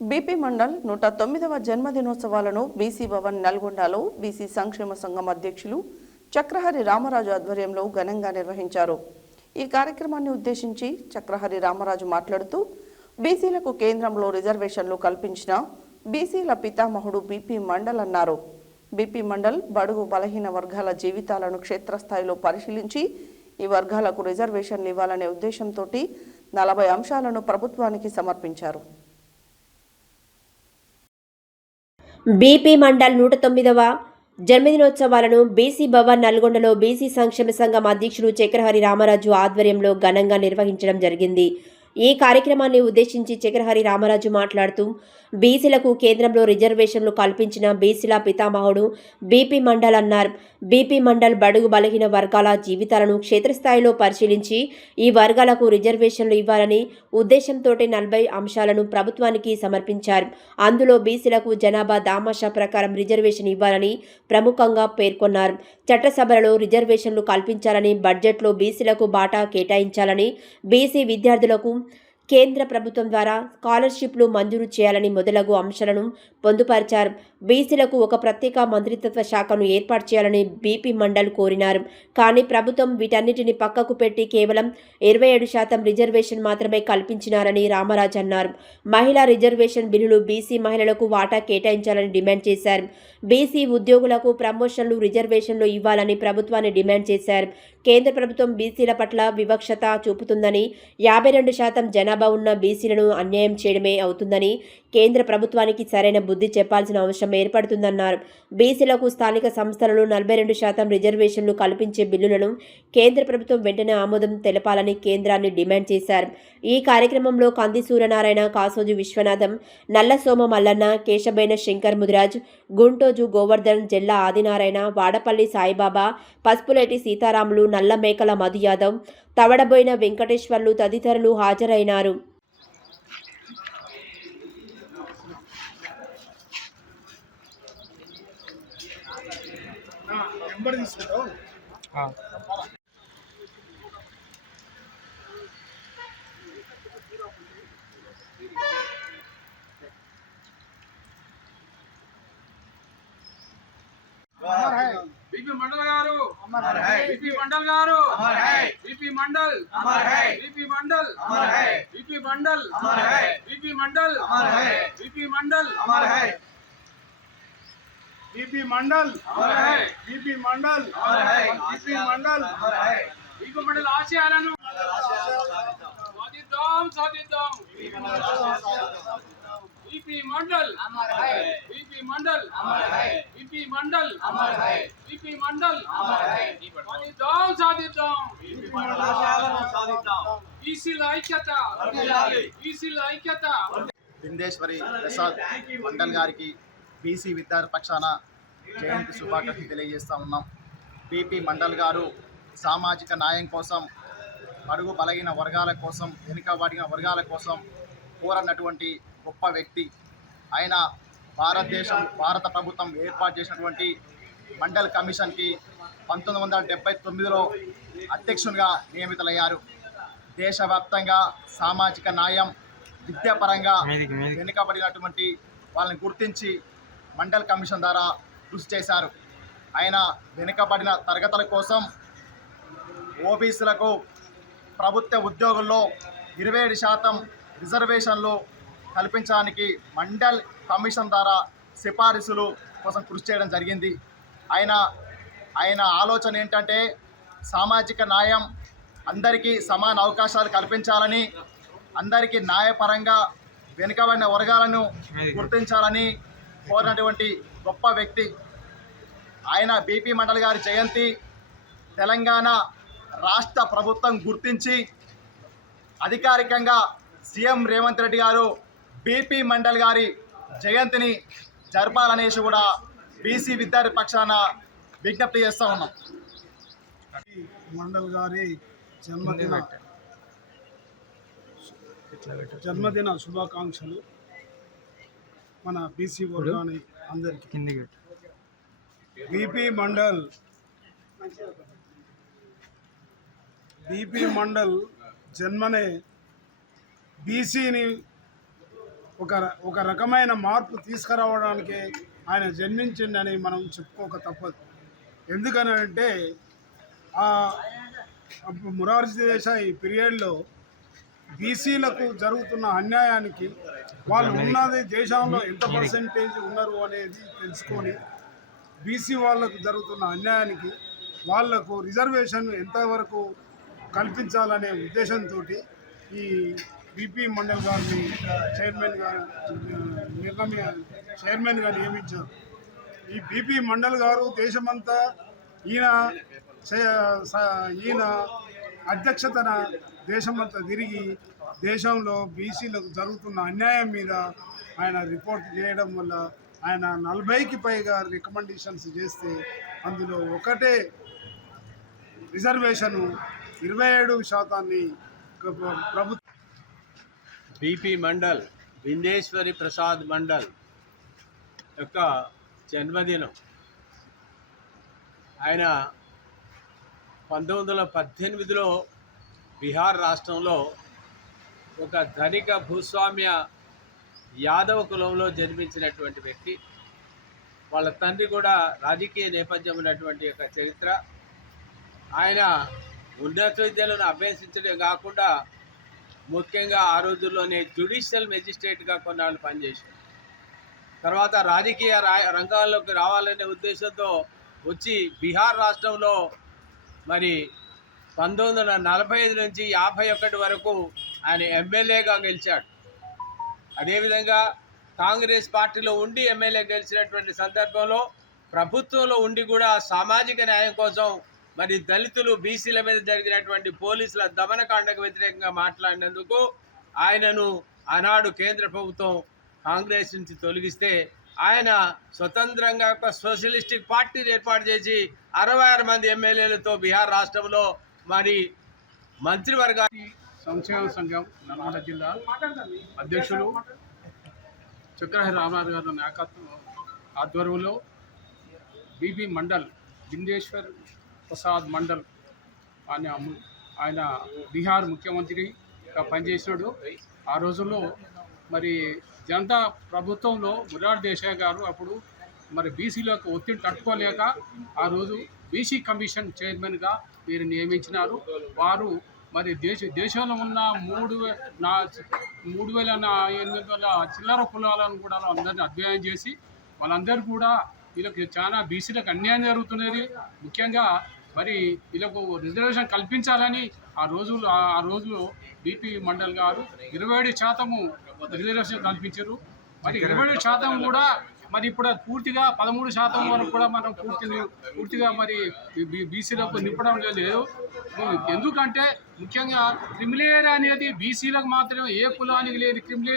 BP mandal 109వ జన్మదినోత్సవాలను BC Bhavan నల్గొండలో BC సంక్షేమ సంఘం అధ్యక్షులు చక్రహరి రామరాజు ఆధ్వర్యంలో ఘనంగా నిర్వహించారు. ఈ కార్యక్రమాన్ని ఉద్దేశించి చక్రహరి రామరాజు మాట్లాడుతూ బీసీలకు కేంద్రంలో రిజర్వేషన్లు కల్పించిన బీసీల పితామహుడు బీపీ మండల్ అన్నారు. బీపీ మండల్ బడుగు బలహీన వర్గాల జీవితాలను క్షేత్రస్థాయిలో పరిశీలించి ఈ వర్గాలకు రిజర్వేషన్లు ఇవ్వాలనే ఉద్దేశంతో 40 అంశాలను ప్రభుత్వానికి సమర్పించారు. బీపీ మండల్ 109వ జన్మదినోత్సవాలను బీసీ భవన్ నల్గొండలో బీసీ సంక్షేమ సంఘం అధ్యక్షుడు చక్రహరి రామరాజు ఆధ్వర్యంలో ఘనంగా నిర్వహించడం జరిగింది. ఈ కార్యక్రమాన్ని ఉద్దేశించి చక్రహరి రామరాజు మాట్లాడుతూ బీసీలకు కేంద్రంలో రిజర్వేషన్లు కల్పించిన బీసీల పితామహుడు బీపీ మండల్ అన్నారు. బీపీ మండల్ బడుగు బలహీన వర్గాల జీవితాలను క్షేత్రస్థాయిలో పరిశీలించి ఈ వర్గాలకు రిజర్వేషన్లు ఇవ్వాలని ఉద్దేశంతో 40 అంశాలను ప్రభుత్వానికి సమర్పించారు. అందులో బీసీలకు జనాభా దామాషా ప్రకారం రిజర్వేషన్ ఇవ్వాలని ప్రముఖంగా పేర్కొన్నారు. చట్టసభలలో రిజర్వేషన్లు కల్పించాలని, బడ్జెట్లో బీసీలకు బాటా కేటాయించాలని, బీసీ విద్యార్థులకు కేంద్ర ప్రభుత్వం ద్వారా స్కాలర్షిప్లు మంజూరు చేయాలని మొదలగు అంశాలను పొందుపరిచారు. బీసీలకు ఒక ప్రత్యేక మంత్రిత్వ శాఖను ఏర్పాటు చేయాలని బీపీ మండల్ కోరినారు. కానీ ప్రభుత్వం వీటన్నిటిని పక్కకు పెట్టి కేవలం 27% రిజర్వేషన్ మాత్రమే కల్పించినారని రామరాజు అన్నారు. మహిళా రిజర్వేషన్ బిల్లులు బీసీ మహిళలకు వాటా కేటాయించాలని డిమాండ్ చేశారు. బీసీ ఉద్యోగులకు ప్రమోషన్లు, రిజర్వేషన్లు ఇవ్వాలని ప్రభుత్వాన్ని డిమాండ్ చేశారు. కేంద్ర ప్రభుత్వం బీసీల పట్ల వివక్షత చూపుతుందని, 52% జనాభా ఉన్న బీసీలను అన్యాయం చేయడమే అవుతుందని, కేంద్ర ప్రభుత్వానికి సరైన బుద్ధి చెప్పాల్సిన అవసరం ఏర్పడుతుందన్నారు. బీసీలకు స్థానిక సంస్థలలో 42% రిజర్వేషన్లు కల్పించే బిల్లులను కేంద్ర ప్రభుత్వం వెంటనే ఆమోదం తెలపాలని కేంద్రాన్ని డిమాండ్ చేశారు. ఈ కార్యక్రమంలో కంది సూర్యనారాయణ, కాసోజు విశ్వనాథం, నల్ల సోమ మల్లన్న, కేశబైన శంకర్ ముదిరాజ్, గుంటోజు గోవర్ధన్, జెల్లా ఆదినారాయణ, వాడపల్లి సాయిబాబా, పసుపులేటి సీతారాములు, నల్ల మేకల మధు యాదవ్, తవడబోయిన వెంకటేశ్వర్లు తదితరులు హాజరైనారు. बीपी मंडल गारू अमर है, बीपी मंडल गारू अमर है, बीपी मंडल अमर है, बीपी मंडल अमर है, बीपी मंडल अमर है, बीपी मंडल अमर है, बीपी मंडल अमर है, बीपी मंडल अमर है, बीपी मंडल अमर है, बीपी मंडल अमर है, बीपी मंडल ఆశయాలను సాధిద్దాం बीपी मंडल अमर है, बीपी मंडल अमर है, बीपी मंडल अमर है, बीपी मंडल अमर है, साधिद्दाम बीपी मंडल ఆశయాలను సాధిద్దాం ఈసీల ఐక్యత ఈసీల ఐక్యత. బిందేశ్వరి ప్రసాద్ మండల్ గారికి బీసీ విద్యార్థి పక్షాన జయంతి శుభాకాంక్షలు తెలియజేస్తూ ఉన్నాం. బీపీ మండల్ గారు సామాజిక న్యాయం కోసం, అడుగు బలహీన వర్గాల కోసం, వెనుకబడిన వర్గాల కోసం కోరన్నటువంటి గొప్ప వ్యక్తి. ఆయన భారత ప్రభుత్వం ఏర్పాటు చేసినటువంటి మండల్ కమిషన్కి 1979లో అధ్యక్షునిగా నియమితులయ్యారు. దేశవ్యాప్తంగా సామాజిక న్యాయం, విద్యాపరంగా వెనుకబడినటువంటి వాళ్ళని గుర్తించి మండల్ కమిషన్ ద్వారా కృషి చేశారు. ఆయన వెనుకబడిన తరగతుల కోసం, ఓబీసీలకు ప్రభుత్వ ఉద్యోగుల్లో 27% రిజర్వేషన్లు కల్పించడానికి మండల్ కమిషన్ ద్వారా సిఫారసులు కోసం కృషి చేయడం జరిగింది. ఆయన ఆలోచన ఏంటంటే సామాజిక న్యాయం, అందరికీ సమాన అవకాశాలు కల్పించాలని, అందరికీ న్యాయపరంగా వెనుకబడిన వర్గాలను గుర్తించాలని కోరినటువంటి గొప్ప వ్యక్తి. ఆయన బీపీ మండల్ గారి జయంతి తెలంగాణ రాష్ట్ర ప్రభుత్వం గుర్తించి అధికారికంగా సీఎం రేవంత్ రెడ్డి గారు బీపీ మండల్ గారి జయంతిని జరపాలనేసి కూడా బీసీ విద్యార్థి పక్షాన విజ్ఞప్తి చేస్తూ ఉన్నాం. మండల్ గారి జన్మదిన శుభాకాంక్షలు మన బీసీ వర్గాని అందరికీ. బీపీ మండల్ జన్మనే బీసీని ఒక రకమైన మార్పు తీసుకురావడానికి ఆయన జన్మించిందని మనం చెప్పుకోక తప్పదు. ఎందుకనంటే మొరార్జీ దేశాయ్ పీరియడ్లో బీసీలకు జరుగుతున్న అన్యాయానికి వాళ్ళు ఉన్నది దేశంలో ఎంత పర్సెంటేజ్ ఉన్నారు అనేది తెలుసుకొని బీసీ వాళ్ళకు జరుగుతున్న అన్యాయానికి వాళ్లకు రిజర్వేషన్ ఎంతవరకు కల్పించాలనే ఉద్దేశంతో ఈ బీపీ మండల్ గారిని చైర్మన్గా నియమించారు. ఈ బీపీ మండల్ గారు దేశమంతా ఈయన అధ్యక్షతన దేశమంతా తిరిగి దేశంలో బీసీలకు జరుగుతున్న అన్యాయం మీద ఆయన రిపోర్ట్ చేయడం వల్ల ఆయన 40కి పైగా రికమెండేషన్స్ చేస్తే అందులో ఒకటే రిజర్వేషను 27% ప్రభుత్వం. బీపీ మండల్ విందేశ్వరి ప్రసాద్ మండల్ యొక్క జన్మదినం. ఆయన 1918లో బీహార్ రాష్ట్రంలో ఒక ధనిక భూస్వామ్య యాదవ కులంలో జన్మించినటువంటి వ్యక్తి. వాళ్ళ తండ్రి కూడా రాజకీయ నేపథ్యం ఉన్నటువంటి యొక్క చరిత్ర. ఆయన ఉన్నత విద్యలను అభ్యసించడం కాకుండా ముఖ్యంగా ఆ రోజుల్లోనే జ్యుడిషియల్ మెజిస్ట్రేట్గా కొన్నాళ్ళు పనిచేశారు. తర్వాత రాజకీయ రంగాల్లోకి రావాలనే ఉద్దేశంతో వచ్చి బీహార్ రాష్ట్రంలో మరి 1945 నుంచి 51 వరకు ఆయన ఎమ్మెల్యేగా గెలిచాడు. అదేవిధంగా కాంగ్రెస్ పార్టీలో ఉండి ఎమ్మెల్యే గెలిచినటువంటి సందర్భంలో ప్రభుత్వంలో ఉండి కూడా సామాజిక న్యాయం కోసం మరి దళితులు బీసీల మీద జరిగినటువంటి పోలీసుల దమనకాండకు వ్యతిరేకంగా మాట్లాడినందుకు ఆయనను ఆనాడు కేంద్ర ప్రభుత్వం కాంగ్రెస్ నుంచి తొలగిస్తే ఆయన స్వతంత్రంగా ఒక సోషలిస్టిక్ పార్టీని ఏర్పాటు చేసి 66 మంది ఎమ్మెల్యేలతో బీహార్ రాష్ట్రంలో మరి మంత్రివర్గాన్ని సంక్షేమ సంఘం నల్గొండ జిల్లా అధ్యక్షులు చక్రహరి రామారావు గారి నాయకత్వం ఆధ్వర్యంలో బీపీ మండల్ విందేశ్వర్ ప్రసాద్ మండల్ ఆయన బీహార్ ముఖ్యమంత్రిగా పనిచేసినాడు. ఆ రోజుల్లో మరి జనతా ప్రభుత్వంలో మొరార్జీ దేశాయ్ గారు అప్పుడు మరి బీసీలకు ఒత్తిడి తట్టుకోలేక ఆ రోజు బీసీ కమిషన్ చైర్మన్గా వీరు నియమించినారు. వారు మరి దేశంలో ఉన్న 3,800 చిల్లర కులాలను కూడా అందరినీ అధ్యయనం చేసి వాళ్ళందరూ కూడా వీళ్ళకి చాలా బీసీలకు అన్యాయం జరుగుతున్నది. ముఖ్యంగా మరి వీళ్ళకు రిజర్వేషన్ కల్పించాలని ఆ రోజులో బీపీ మండల్ గారు 27% రిజర్వేషన్ కల్పించారు. మరి 27% కూడా మరి ఇప్పుడు పూర్తిగా 13% వరకు కూడా మనం పూర్తిగా మరి బీసీలకు నింపడం లేదు. ఎందుకంటే ముఖ్యంగా క్రిమిలేయర్ అనేది బీసీలకు మాత్రమే, ఏ కులానికి లేని క్రిమిలేయర్